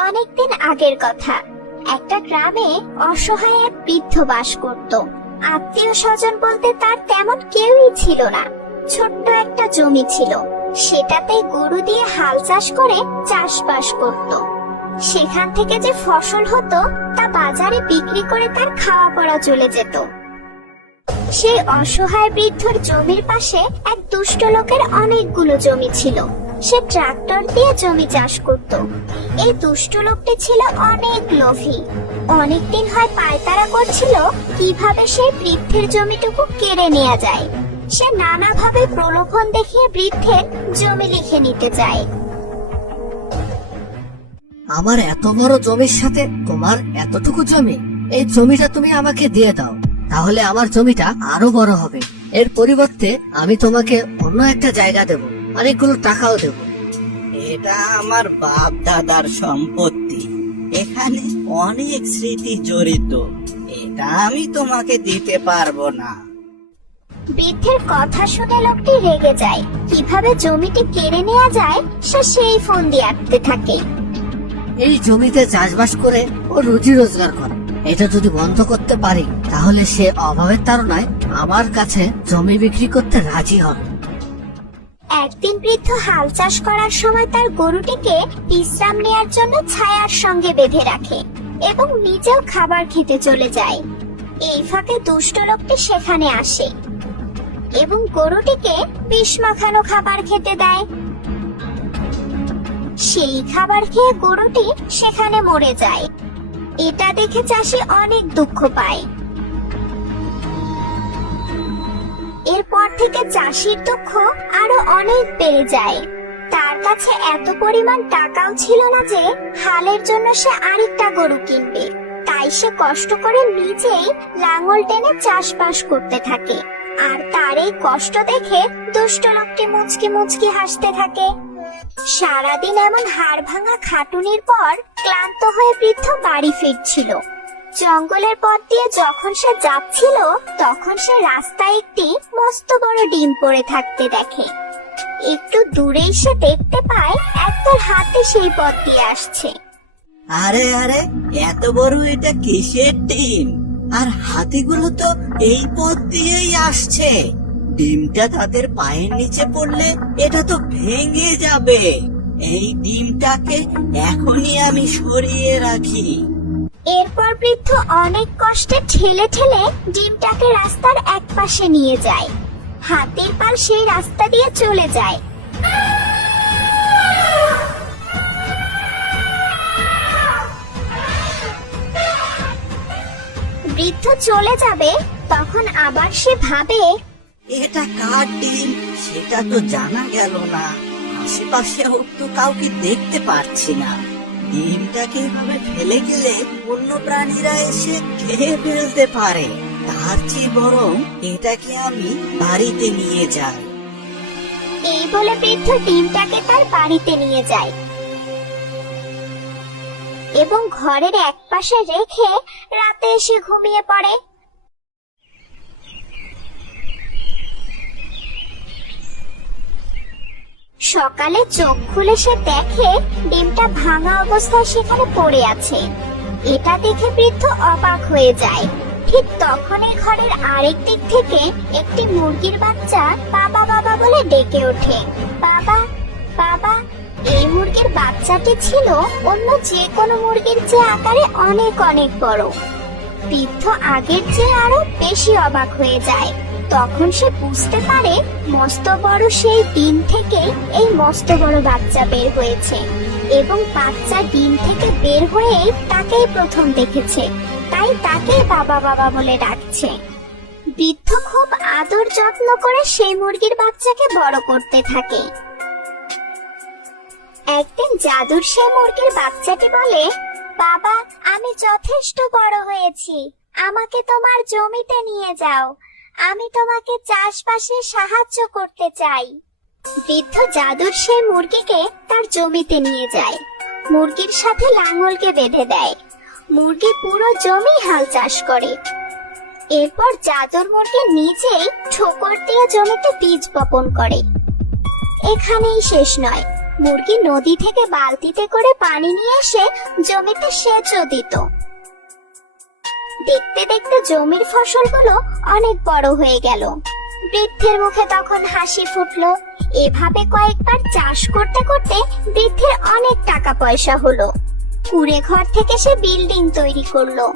অনেকদিন আগের কথা। একটা গ্রামে অসহায় এক বৃদ্ধ বাস করত। আত্মীয় স্বজন বলতে তার তেমন কেউই ছিল না। ছোট্ট একটা জমি ছিল, সেটাতে গরু দিয়ে হাল চাষ করে চাষবাস করত। সেখান থেকে যে ফসল হতো তা বাজারে বিক্রি করে তার খাওয়া পড়া চলে যেত। সেই অসহায় বৃদ্ধর জমির পাশে এক দুষ্ট লোকের অনেকগুলো জমি ছিল। সে ট্রাক্টর দিয়ে জমি চাষ করত। এই দুষ্ট লোকটি ছিল অনেক লোভী। অনেকদিন হয় পায়তারা করছিল কিভাবে সেই বৃদ্ধের জমিটুকু কেড়ে নেওয়া যায়। সে নানাভাবে প্রলোভন দেখিয়ে বৃদ্ধের জমি লিখে নিতে চায়। আমার এত বড় জমির সাথে তোমার এতটুকু জমি, এই জমিটা তুমি আমাকে দিয়ে দাও, তাহলে আমার জমিটা আরো বড় হবে। এর পরিবর্তে আমি তোমাকে অন্য একটা জায়গা দেব, অনেকগুলো টাকাও দেব। এটা আমার বাপ দাদার সম্পত্তি, এখানে অনেক স্মৃতি জড়িত, এটা আমি তোমাকে দিতে পারবো না। বৃদ্ধের কথা শুনে লোকটি রেগে যায়। কিভাবে জমিটি কেড়ে নেওয়া যায় সে সেই ফোন দিয়ে আঁকতে থাকে। এই জমিতে চাষবাস করে ও রুজি রোজগার করে, এটা যদি বন্ধ করতে পারি তাহলে সে অভাবের তাড়নায় আমার কাছে জমি বিক্রি করতে রাজি হবে। একদিন বৃদ্ধ হাল চাষ করার সময় তার গরুটিকে বিশ্রাম নেয়ার জন্য ছায়ার সঙ্গে বেঁধে রাখে এবং নিজেও খাবার খেতে চলে যায়। এই ফাঁকে দুষ্ট লোকটি সেখানে আসে এবং গরুটিকে বিষ মাখানো খাবার খেতে দেয়। সেই খাবার খেয়ে গরুটি সেখানে মরে যায়। এটা দেখে চাষি অনেক দুঃখ পায়। এরপর থেকে চাষির দুঃখ আরো অনেক বেড়ে যায়। তার কাছে এত পরিমাণ টাকাও ছিল না যে হালের জন্য সে আরেকটা গরু কিনবে। তাই সে কষ্ট করে নিজেই লাঙল টেনে চাষবাস করতে থাকে। আর তার এই কষ্ট দেখে দুষ্ট লোকটি মুচকি মুচকি হাসতে থাকে। সারাদিন এমন হাড় ভাঙা খাটুনির পর ক্লান্ত হয়ে বৃদ্ধ বাড়ি ফিরছিল। জঙ্গলের পথ দিয়ে যখন সে যাচ্ছিল তখন সে রাস্তায় একটি মস্ত বড় ডিম পড়ে থাকতে দেখে। একটু দূরেই সে দেখতে পায় একদল হাতি সেই পথ দিয়ে আসছে। আরে আরে, এত বড় এটা কিসের ডিম? আর হাতিগুলো তো এই পথ দিয়েই আসছে। ডিমটা তাদের পায়ের নিচে পড়লে এটা তো ভেঙে যাবে। এই ডিমটাকে এখনই আমি সরিয়ে রাখি। এরপর বৃদ্ধ অনেক কষ্টে ঠেলে ঠেলে ডিমটাকে রাস্তার একপাশে নিয়ে যায়। হাতির পাল সেই রাস্তা দিয়ে চলে যায়। বৃদ্ধ চলে যাবে তখন আবার সে ভাবে, এটা কার ডিম সেটা তো জানা গেল না। আশেপাশেও তো কাউকে দেখতে পারছি না। ডিমটাকে এভাবে ফেলে গেলে অন্য প্রাণীরা এসে খেয়ে ফেলতে পারে। তার চেয়ে বরং এটাকে আমি বাড়িতে নিয়ে যাই। এই বলে বৃদ্ধ ডিমটাকে তার বাড়িতে নিয়ে যায় এবং ঘরের একপাশে রেখে রাতে এসে ঘুমিয়ে পড়ে। সকালে চোখ খুলে সে দেখে ডিমটা ভাঙা অবস্থায় সেখানে পড়ে আছে। এটা দেখে বৃদ্ধ অবাক হয়ে যায়। ঠিক তখনই ঘরের আরেক দিক থেকে একটি মুরগির বাচ্চা বাবা বাবা বলে ডেকে ওঠে। বাবা বাবা। এই মুরগির বাচ্চাটি ছিল অন্য যে কোনো মুরগির চেয়ে আকারে অনেক অনেক বড়। বৃদ্ধ আগের চেয়ে আরো বেশি অবাক হয়ে যায়। তখন সে বুঝতে পারে মস্ত বড় সেই ডিম থেকে এই মস্ত বড় বাচ্চা বের হয়েছে এবং বাচ্চা ডিম থেকে বের হয়ে তাকেই প্রথম দেখেছে, তাই তাকে বাবা বাবা বলে ডাকছে। বৃদ্ধ খুব আদর যত্ন করে সেই মুরগির বাচ্চাকে বড় করতে থাকে। একদিন জাদুর সেই মুরগির বাচ্চাটি বলে, বাবা আমি যথেষ্ট বড় হয়েছি, আমাকে তোমার জমিতে নিয়ে যাও, আমি তোমাকে চাষবাসে সাহায্য করতে চাই। বৃদ্ধ জাদুর সেই মুরগিকে তার জমিতে নিয়ে যায়। মুরগির সাথে লাঙলকে বেঁধে দেয়। মুরগি পুরো জমি হাল চাষ করে। এরপর জাদুর মুরগি নিজেই ঠোকর দিয়ে জমিতে বীজ বপন করে। এখানেই শেষ নয়, মুরগি নদী থেকে বালতিতে করে পানি নিয়ে এসে জমিতে সেচও দিত। দেখতে দেখতে জমির ফসলগুলো অনেক বড় হয়ে গেল। বৃদ্ধের মুখে তখন হাসি ফুটলো। এভাবে কয়েকবার চাষ করতে করতে বৃদ্ধের অনেক টাকা পয়সা হলো। কুঁড়ে ঘর থেকে সে বিল্ডিং তৈরি করলো।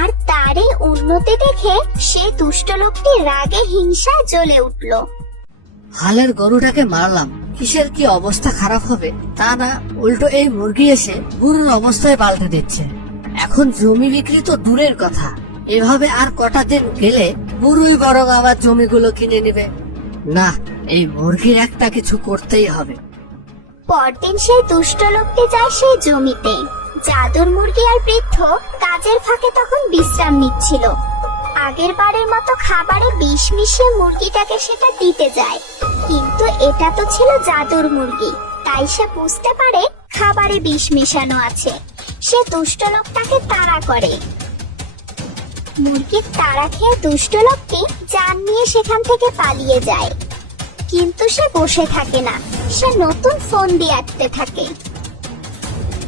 আর তার এই উন্নতি দেখে সে দুষ্ট লোকটি রাগে হিংসায় জ্বলে উঠলো। হালের গরুটাকে মারলাম, কিসের কি অবস্থা খারাপ হবে তা না, উল্টো এই মুরগি এসে বুড়োর অবস্থায় পাল্টে দিচ্ছে। এখন জমি বিক্রি তো দূরের কথা, এভাবে আর কটা দিন গেলে বুড়োই বরং আবার জমিগুলো কিনে নেবে। না, এই মুরগির একটা কিছু করতেই হবে। পরদিন সেই দুষ্ট লোকটি যায় সেই জমিতে। জাদুর মুরগি আর বৃদ্ধ কাজের ফাঁকে তখন বিশ্রাম নিচ্ছিল। আগের বারের মতো খাবারে বিষ মিশিয়ে মুরগিটাকে সেটা দিতে যায়, কিন্তু এটা তো ছিল জাদুর মুরগি, তাই সে বুঝতে পারে খাবারে বিষ মিশানো আছে। সে দুষ্ট লোকটাকে তাড়া করে। মুরগির তাড়া খেয়ে দুষ্ট লোকটি জান নিয়ে সেখান থেকে পালিয়ে যায়। কিন্তু সে বসে থাকে না, সে নতুন ফোন দিয়ে আঁকতে থাকে।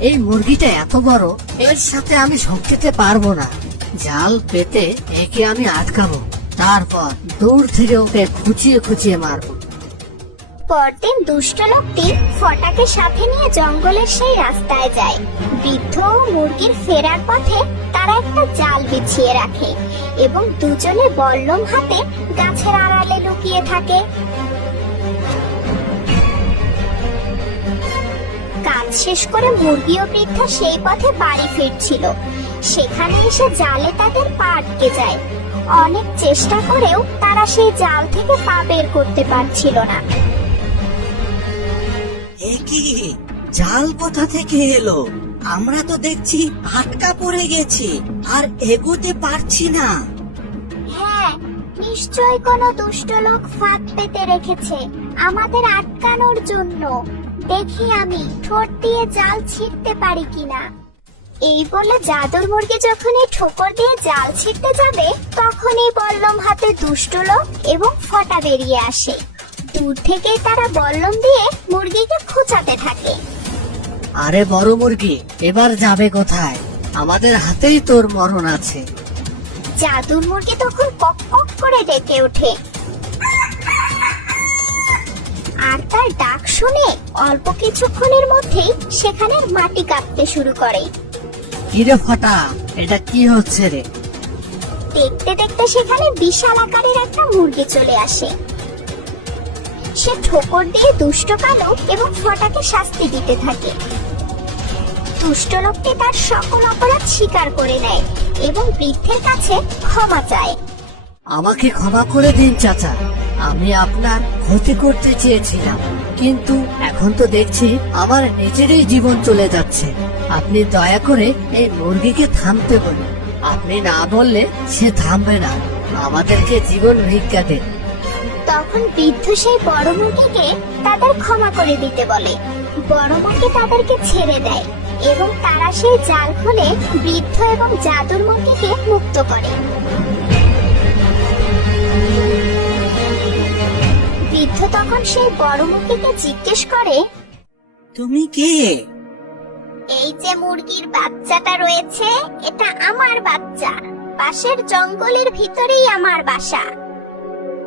এই মুরগিটা এত বড়, এর সাথে আমি শক্তিতে পারবো না। জাল পেতে একে আমি আটকাবো, তারপর দূর থেকে ওকে খুঁচিয়ে খুঁচিয়ে মারবো। পরদিন দুষ্ট লোকটি ফটাকে সাথে নিয়ে জঙ্গলের সেই রাস্তায় যায়। বৃদ্ধ ও মুরগির ফেরার পথে তারা একটা জাল বিছিয়ে রাখে এবং দুজনে বল্লম হাতে গাছের আড়ালে লুকিয়ে থাকে। কাজ শেষ করে মুরগি ও বৃদ্ধ সেই পথে বাড়ি ফিরছিল। সেখানে এসে জালে তাদের পা আটকে যায়। অনেক চেষ্টা করেও তারা সেই জাল থেকে পা বের করতে পারছিল না। এ কি, জাল কোথা থেকে এলো? আমরা তো দেখছি আটকা পড়ে গেছি, আর এগোতে পারছি না। হ্যাঁ, নিশ্চয় কোনো দুষ্ট লোক ফাঁদ পেতে রেখেছে আমাদের আটকানোর জন্য। দেখি আমি ঠোঁট দিয়ে জাল ছিঁড়তে পারি কিনা। এই বলে জাদুর মুরগি যখন এই ঠোকর দিয়ে জাল ছিঁড়তে যাবে, তখনই বল্লম হাতে দুষ্ট লোক এবং ফটা বেরিয়ে আসে। দূর থেকেই তারা বল্লম দিয়ে মুরগিকে খোঁচাতে থাকে। আরে বড় মুরগি, এবার যাবে কোথায়? আমাদের হাতেই তোর মরণ আছে। জাদুর মুরগি তখন কক কক করে ডেকে ওঠে, আর তার ডাক শুনে অল্প কিছুক্ষণের মধ্যেই সেখানে মাটি কাঁপতে শুরু করে। কিরে ফটা, এটা কি হচ্ছে রে? দেখতে দেখতে সেখানে বিশাল আকারের একটা মুরগি চলে আসে। সে ঠোকর দিয়ে দুষ্ট কালো এবং ফটাকে শাস্তি দিতে থাকে। দুষ্ট লোকটি তার সকল অপরাধ স্বীকার করে নেয় এবং বৃদ্ধের কাছে ক্ষমা চায়। আমাকে ক্ষমা করে দিন চাচা, আমি আপনার ক্ষতি করতে চেয়েছিলাম, কিন্তু এখন তো দেখছি আমার নিজেরই জীবন চলে যাচ্ছে। আপনি দয়া করে এই মুরগিকে থামতে বলুন। আপনি না বললে সে থামবে না। আমাদেরকে জীবন ভিক্ষা দিন। তখন বৃদ্ধ সেই বড় মুরগিকে তাদের ক্ষমা করে দিতে বলে। বড় মুরগি তাদেরকে ছেড়ে দেয় এবং তারা সেই জাল খুলে বৃদ্ধ এবং জাদুর মুরগিকে মুক্ত করে। বৃদ্ধ তখন সেই বড় মুরগিকে জিজ্ঞেস করে, তুমি কে? এই যে মুরগির বাচ্চাটা রয়েছে, এটা আমার বাচ্চা। পাশের জঙ্গলের ভিতরেই আমার বাসা।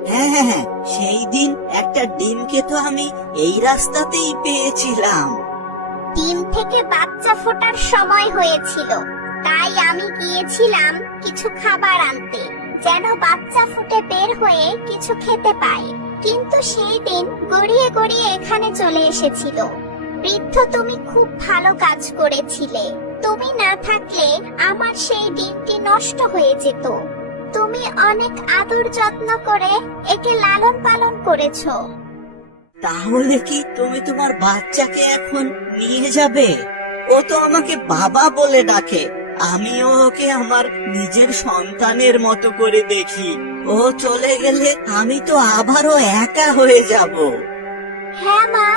হ্যাঁ হ্যাঁ, সেই দিন একটা ডিমকে তো আমি এই রাস্তাতেই পেয়েছিলাম। ডিম থেকে বাচ্চা ফোটার সময় হয়েছিল, তাই আমি গিয়েছিলাম কিছু খাবার আনতে, যেন বাচ্চা ফুটে বের হয়ে কিছু খেতে পায়। কিন্তু সেই দিন গড়িয়ে গড়িয়ে এখানে চলে এসেছিল। বৃদ্ধ, তুমি খুব ভালো কাজ করেছিলে। তুমি না থাকলে আমার সেই ডিমটি নষ্ট হয়ে যেত। তুমি অনেক আদর যত্ন করে একে লালন পালন করেছো। তাহলে কি তুমি তোমার বাচ্চাকে এখন নিয়ে যাবে? ও তো আমাকে বাবা বলে ডাকে। আমিও ওকে আমার নিজের সন্তানের মতো করে দেখি। ও চলে গেলে আমি তো আবারও একা হয়ে যাব। হ্যাঁ মা,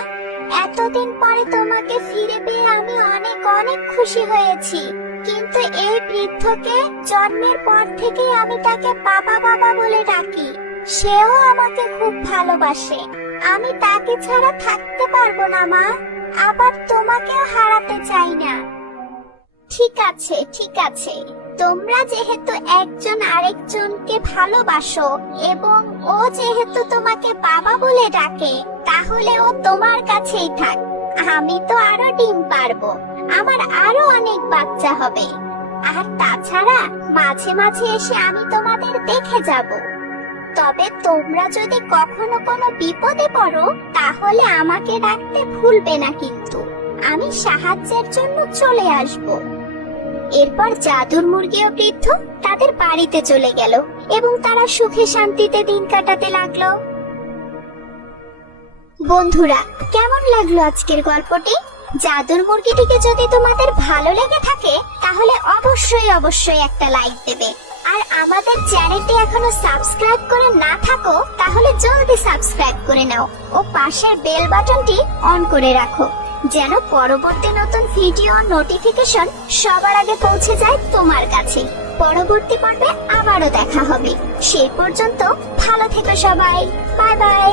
এতদিন পরে তোমাকে ফিরে পেয়ে আমি অনেক অনেক খুশি হয়েছি। কিন্তু এই বৃদ্ধকে জন্মের পর থেকে আমি তাকে বাবা বাবা বলে ডাকি। সেও আমাকে খুব ভালোবাসে। আমি তাকে ছাড়া থাকতে পারবো না মা। আবার তোমাকেও হারাতে চাই না। ঠিক আছে, ঠিক আছে, তোমরা যেহেতু একজন আরেকজনকে ভালোবাসো এবং ও যেহেতু তোমাকে বাবা বলে ডাকে, তাহলে ও তোমার কাছেই থাক। আমি তো আরো ডিম পারবো, আমার আরো অনেক বাচ্চা হবে। আর তাছাড়া মাঝে মাঝে এসে আমি তোমাদের দেখে যাব। তবে তোমরা যদি কখনো কোনো বিপদে পড়ো তাহলে আমাকে ডাকতে ভুলবে না, কিন্তু আমি সাহায্যের জন্য চলে আসব। এরপর জাদুর মুরগি ও বৃদ্ধ তাদের বাড়িতে চলে গেল এবং তারা সুখে শান্তিতে দিন কাটাতে লাগলো। বন্ধুরা, কেমন লাগলো আজকের গল্পটি? জাদুর মুরগিটিকে যদি তোমাদের ভালো লেগে থাকে তাহলে অবশ্যই একটা লাইক দেবে। আর আমাদের চ্যানেলটি এখনো সাবস্ক্রাইব করে না থাকো তাহলে জলদি সাবস্ক্রাইব করে নাও ও পাশের বেল বাটনটি অন করে রাখো, যেন পরবর্তী নতুন ভিডিও নোটিফিকেশন সবার আগে পৌঁছে যায় তোমার কাছে। পরবর্তী পর্বে আবারও দেখা হবে। সেই পর্যন্ত ভালো থেকো সবাই। Bye bye.